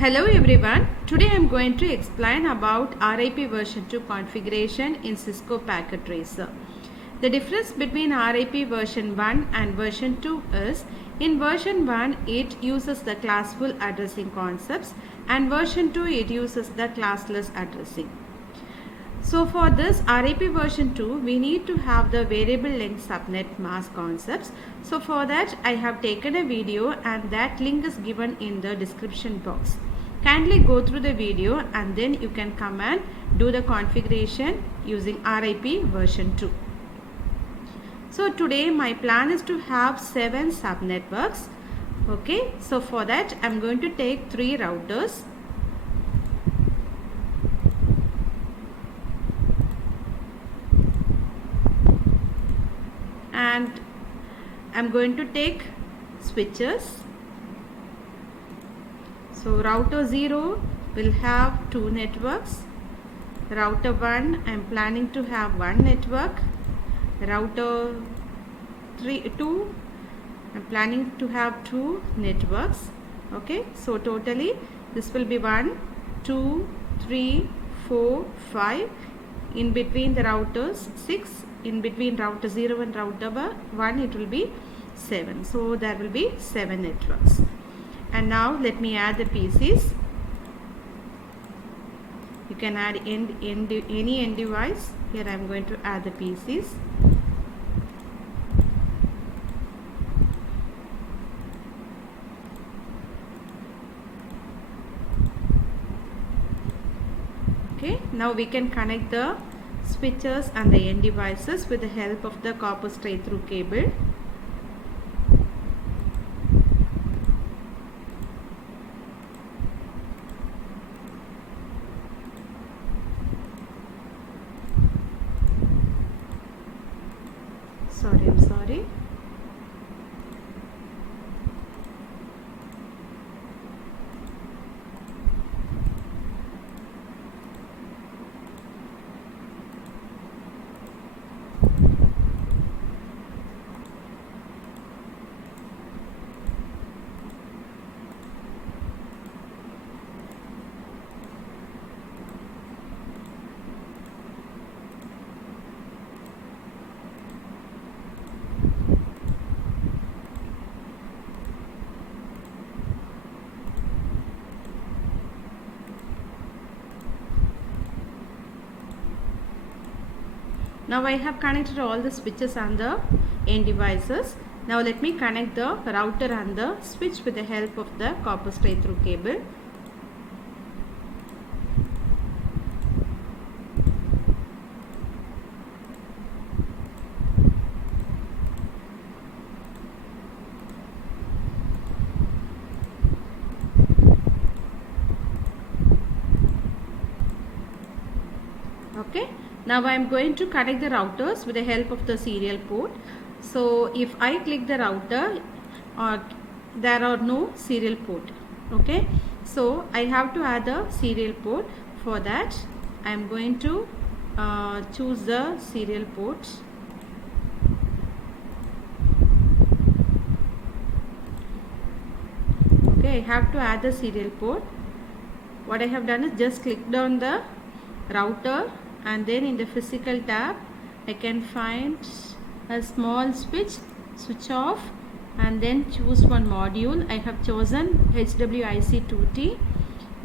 Hello everyone, today I am going to explain about RIP version 2 configuration in Cisco Packet Tracer. The difference between RIP version 1 and version 2 is, in version 1 it uses the classful addressing concepts and version 2 it uses the classless addressing. So for this RIP version 2, we need to have the variable length subnet mask concepts. So for that I have taken a video and that link is given in the description box. Kindly go through the video and then you can come and do the configuration using RIP version 2. So today my plan is to have 7 subnetworks. Okay, so for that I am going to take 3 routers. And I'm going to take switches. So router 0 will have 2 networks. Router 1 I'm planning to have 1 network. Router 2 I'm planning to have 2 networks. Okay, so totally this will be 1, 2, 3, 4, 5. In between the routers 6. In between router 0 and router 1 it will be 7. So there will be 7 networks. And now let me add the PCs. You can add any end device. Here I am going to add the PCs. Okay, now we can connect the switches and the end devices with the help of the copper straight through cable. I'm sorry. Now I have connected all the switches and the end devices. Now let me connect the router and the switch with the help of the copper straight through cable. Okay. Now I am going to connect the routers with the help of the serial port. So if I click the router, there are no serial port. Okay, so I have to add a serial port. For that I am going to choose the serial port. Okay, I have to add the serial port. What I have done is just clicked on the router, and then in the physical tab I can find a small switch off, and then choose one module. I have chosen HWIC2T,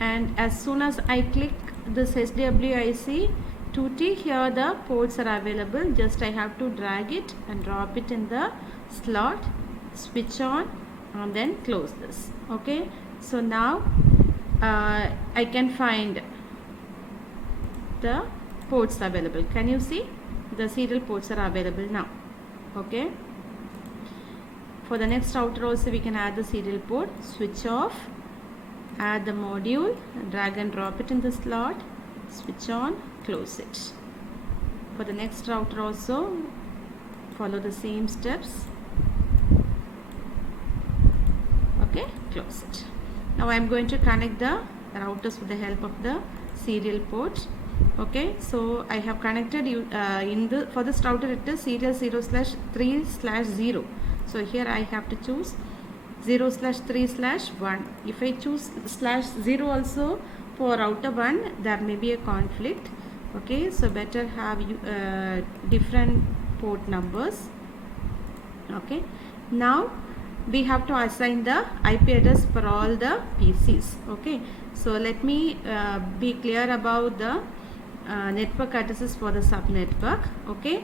and as soon as I click this HWIC2T, here the ports are available. Just I have to drag it and drop it in the slot, switch on, and then close this. Okay, so now I can find the ports available. Can you see? The serial ports are available now. Okay, for the next router also we can add the serial port, switch off, add the module, drag and drop it in the slot, switch on, close it. For the next router also follow the same steps. Okay, close it. Now I am going to connect the routers with the help of the serial port. Okay, so I have connected for this router it is serial 0/3/0. So here I have to choose 0/3/1. If I choose /0 also for router 1, there may be a conflict. Okay, so better have you different port numbers. Okay, now we have to assign the IP address for all the PCs. Okay, so let me be clear about the network addresses for the subnetwork. Okay,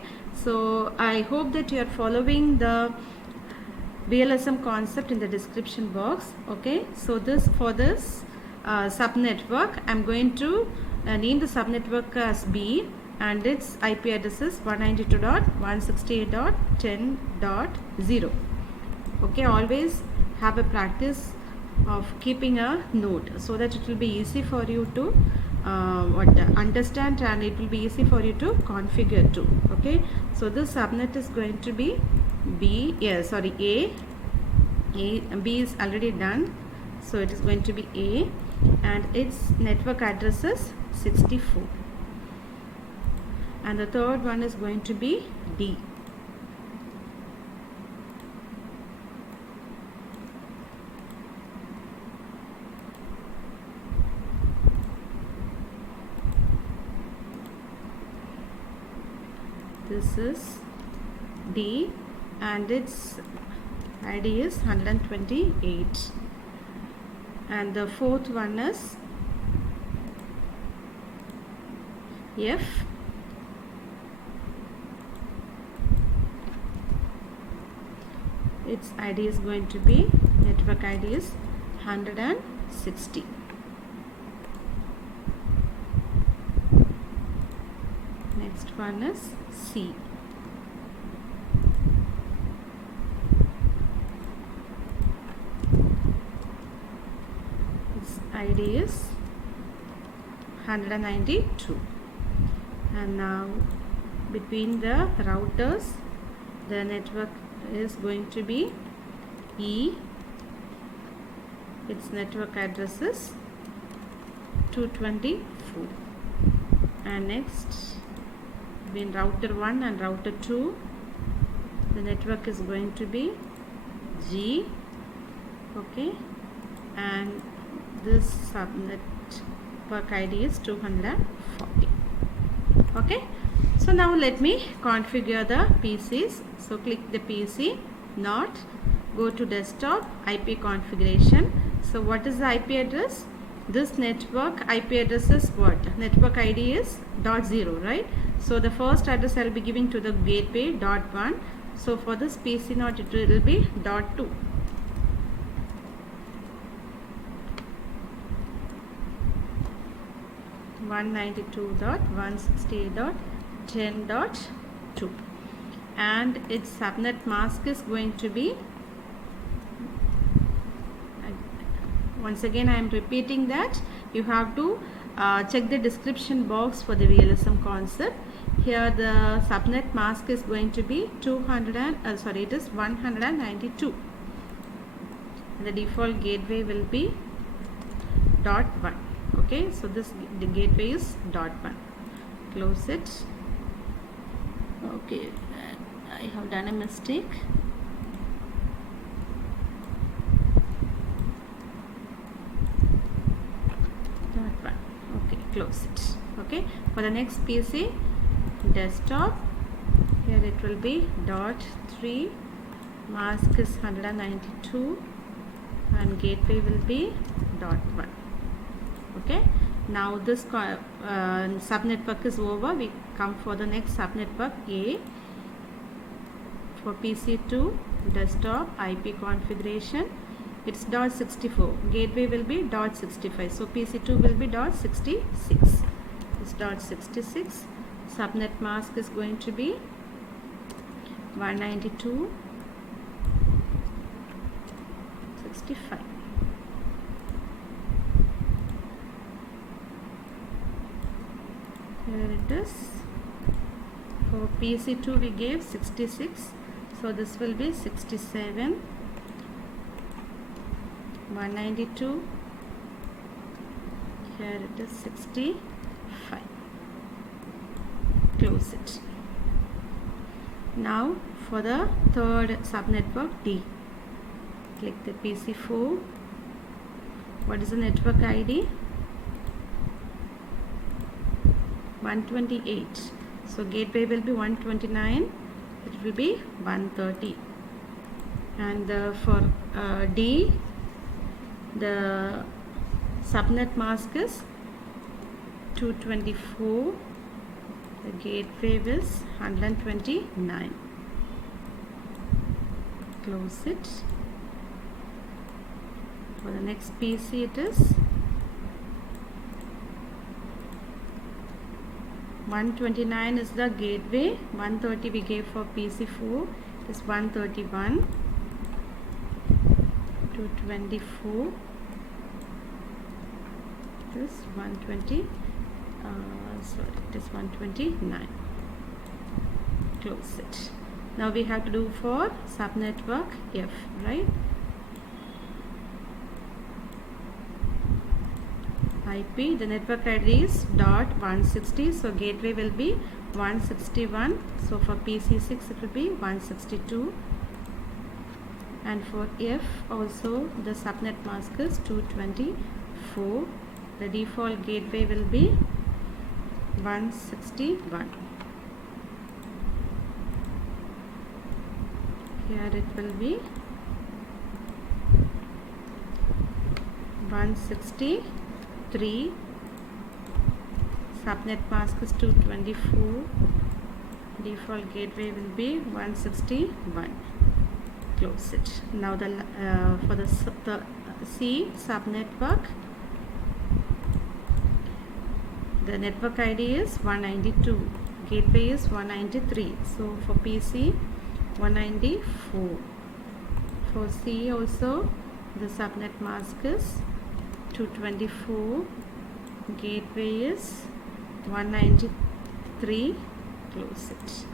so I hope that you are following the VLSM concept in the description box. Okay, so this for this subnetwork, I'm going to name the subnetwork as B, and its IP address is 192.168.10.0. Okay, always have a practice of keeping a note so that it will be easy for you to understand, and it will be easy for you to configure too. Okay, so this subnet is going to be B, B is already done, so it is going to be A, and its network address is 64, and the third one is going to be D. This is D, and its ID is 128, and the fourth one is F. Its ID is going to be, network ID is 160. Next one is C. Its ID is 192. And now between the routers, the network is going to be E. Its network address is 224. And next, between router 1 and router 2, the network is going to be G. Okay, and this subnetwork ID is 240. Okay, so now let me configure the PCs. So click the PC, not, go to desktop, IP configuration. So what is the IP address? This network IP address is what? Network ID is .0, right? So the first address I will be giving to the gateway .1. So for this PC not, it will be .2. .192.168.10.2, and its subnet mask is going to be, once again I am repeating that you have to check the description box for the VLSM concept. Here the subnet mask is going to be 192. The default gateway will be .1. Okay, so this the gateway is .1. Close it. Okay, I have done a mistake. .1. Okay, close it. Okay, for the next PC, desktop, here it will be .3, mask is 192, and gateway will be .1. Okay, now this subnetwork is over. We come for the next subnetwork A. For PC2 desktop IP configuration, it's .64, gateway will be .65, so PC2 will be .66. It's .66. Subnet mask is going to be 192.65. Here it is. For PC2 we gave 66, so this will be 67, 192, here it is 65. Close it. Now for the third subnetwork D, click the PC4. What is the network ID? 128. So gateway will be 129, it will be 130. And for D, the subnet mask is 224, the gateway is 129. Close it. For the next PC it is 129 is the gateway, 130 we gave for PC4, it is 131, 224, it is 120, it is 129. Close it. Now we have to do for subnetwork F, right? IP, the network ID is .160, so gateway will be 161, so for PC6 it will be 162, and for F also the subnet mask is 224, the default gateway will be 161. Here it will be 163, subnet mask is 224, default gateway will be 161. Close it. Now the for the C subnetwork, the network ID is 192, gateway is 193, so for PC 194. For C also the subnet mask is 224, gateway is 193. Close it.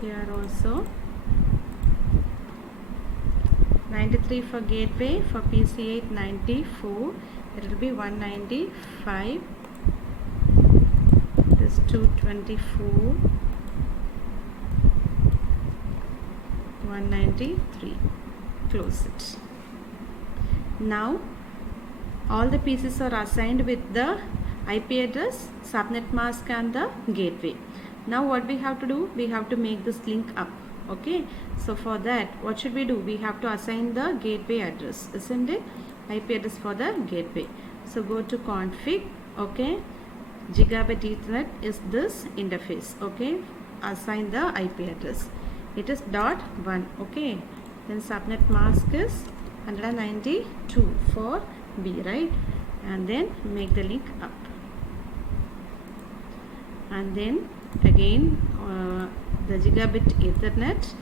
Here also 93 for gateway, for PC8 94, it will be 195, this 224, 193. Close it. Now all the pieces are assigned with the IP address, subnet mask and the gateway. Now what we have to do, we have to make this link up. Okay, so for that what should we do? We have to assign the gateway address, isn't it? IP address for the gateway. So go to config. Okay, gigabit ethernet is this interface. Okay, assign the IP address, it is .1. Okay, then subnet mask is 192 for B, right? And then make the link up, and then again the gigabit ethernet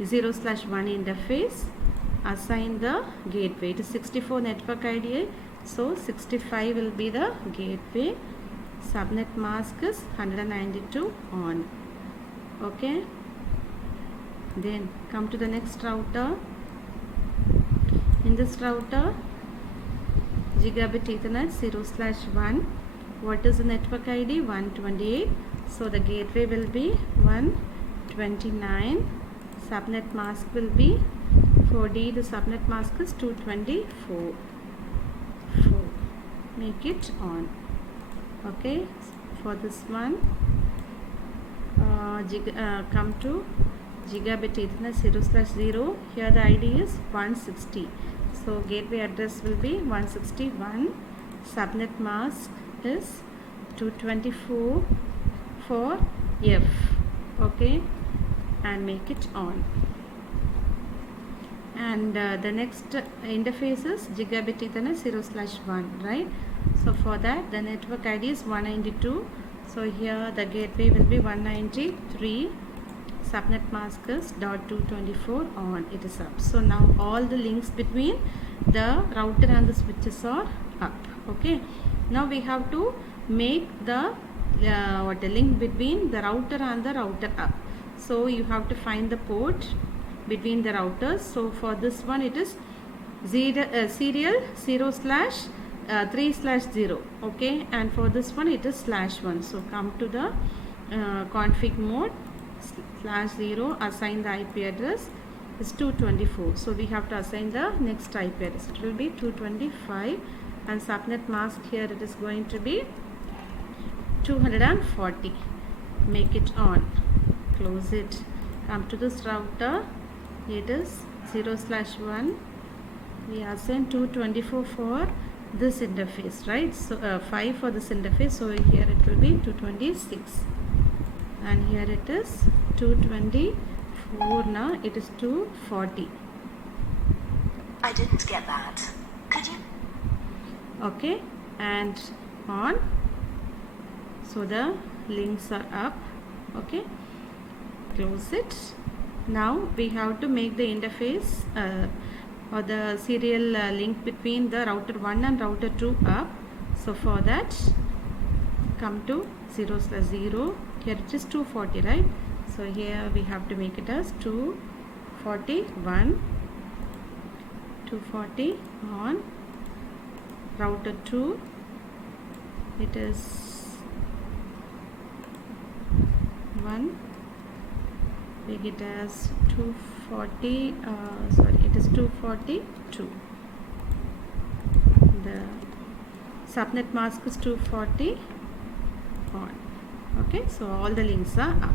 0/1 interface, assign the gateway. It is 64 network ID, so 65 will be the gateway, subnet mask is 192 on. Okay, then come to the next router. In this router, gigabit ethernet 0/1, what is the network ID? 128, so the gateway will be 129, subnet mask will be 4D, the subnet mask is 224. Make it on. Okay, for this one come to gigabit ethernet 0/0, here the ID is 160, so gateway address will be 161, subnet mask is 224 for F. Okay, and make it on. And the next interface is gigabit ethernet 0/1, right? So for that the network ID is 192, so here the gateway will be 193, subnet mask is .224 on, it is up. So now all the links between the router and the switches are up. Okay, now we have to make the link between the router and the router up. So you have to find the port between the routers. So for this one it is serial 0/3/0. Okay, and for this one it is /1. So come to the config mode, /0, assign the IP address, is 224. So we have to assign the next IP address. It will be 225, and subnet mask here it is going to be 240. Make it on. Close it. Come to this router. It is 0/1. We assign 224 for this interface, right? So 5 for this interface. So here it will be 226, and here it is 224. Now it is 240. I didn't get that. Could you? Okay, and on. So the links are up. Okay, close it. Now we have to make the interface or the serial link between the router 1 and router 2 up. So for that, come to 0/0. Here it is 240, right? So here we have to make it as 241. 240 on router 2. It is 1. Make it as 240. It is 242. The subnet mask is 240 on. Okay, so all the links are up.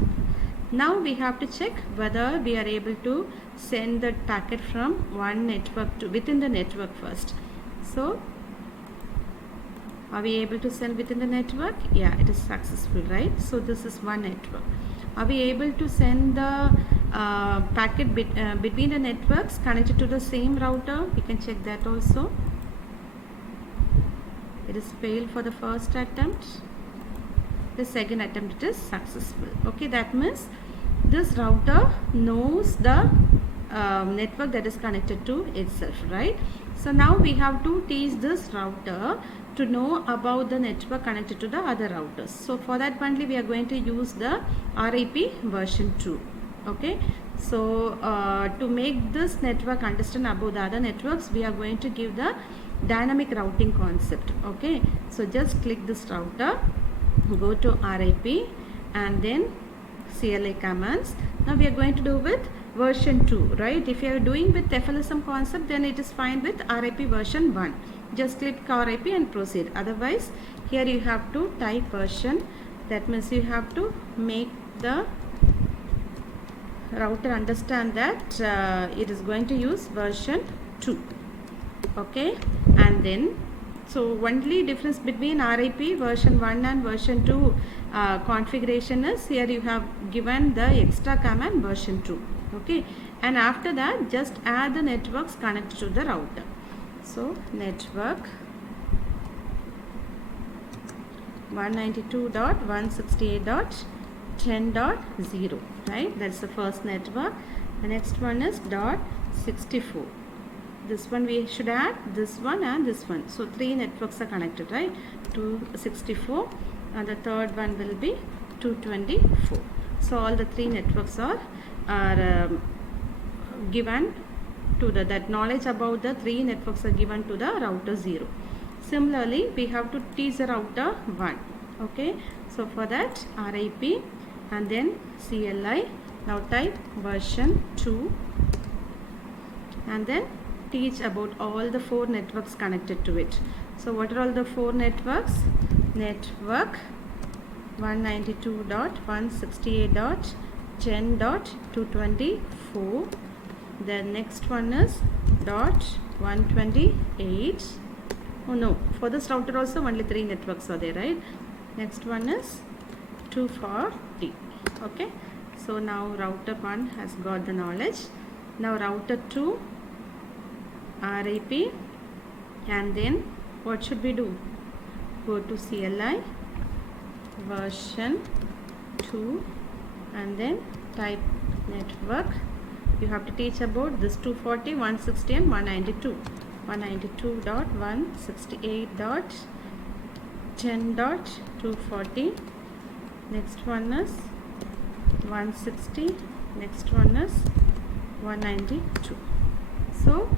Now we have to check whether we are able to send the packet from one network to within the network first. So are we able to send within the network? Yeah, it is successful, right? So this is one network. Are we able to send the packet between the networks connected to the same router? We can check that also. It is failed for the first attempt. The second attempt it is successful. Okay, that means this router knows the network that is connected to itself, right? So now we have to teach this router to know about the network connected to the other routers. So for that only we are going to use the RIP version 2. Okay, so to make this network understand about the other networks, we are going to give the dynamic routing concept. Okay, so just click this router, go to RIP and then CLI commands. Now we are going to do with version 2, right? If you are doing with FLSM concept, then it is fine with RIP version 1. Just click RIP and proceed. Otherwise, here you have to type version. That means you have to make the router understand that it is going to use version 2. Okay, and then so only difference between RIP version 1 and version 2 configuration is here you have given the extra command version 2. Okay, and after that just add the networks connected to the router. So network 192.168.10.0, right? That's the first network. The next one is .64. This one we should add this one and this one. So 3 networks are connected, right? 264, and the third one will be 224. So all the 3 networks are given to that knowledge about the 3 networks are given to the router 0. Similarly, we have to teach the router 1. Okay, so for that RIP and then CLI. Now type version 2 and then teach about all the 4 networks connected to it. So what are all the 4 networks? Network 192.168.10.224. The next one is .128. Oh no, for this router also only 3 networks are there, right? Next one is 240. Okay, so now router 1 has got the knowledge. Now router 2 RIP, and then what should we do? Go to CLI version 2 and then type network. You have to teach about this 240, 160 and 192. 192.168.10.240. Next one is 160. Next one is 192. So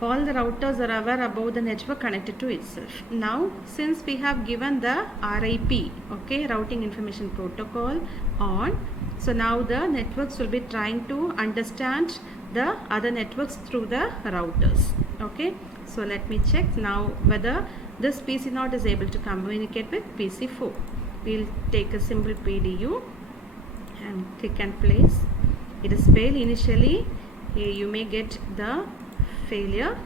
all the routers are aware about the network connected to itself. Now since we have given the RIP, okay, routing information protocol on, so now the networks will be trying to understand the other networks through the routers. Okay, so let me check now whether this PC0 is able to communicate with PC4. We'll take a simple PDU and click and place. It is failed initially. You may get the failure,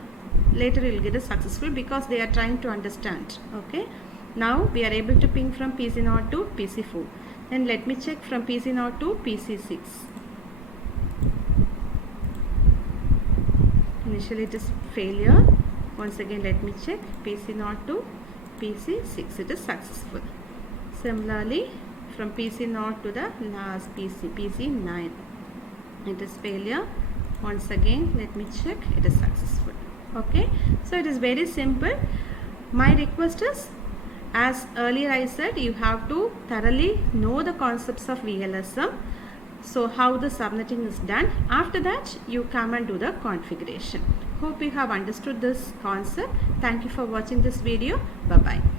later you will get a successful, because they are trying to understand. Okay, now we are able to ping from PC0 to PC4. Then let me check from PC0 to PC6. Initially it is failure. Once again let me check PC0 to PC6, it is successful. Similarly from PC0 to the last PC, PC9, it is failure. Once again let me check, it is successful. Okay, so it is very simple. My request is, as earlier I said, you have to thoroughly know the concepts of VLSM, so how the subnetting is done. After that you come and do the configuration. Hope you have understood this concept. Thank you for watching this video. Bye bye.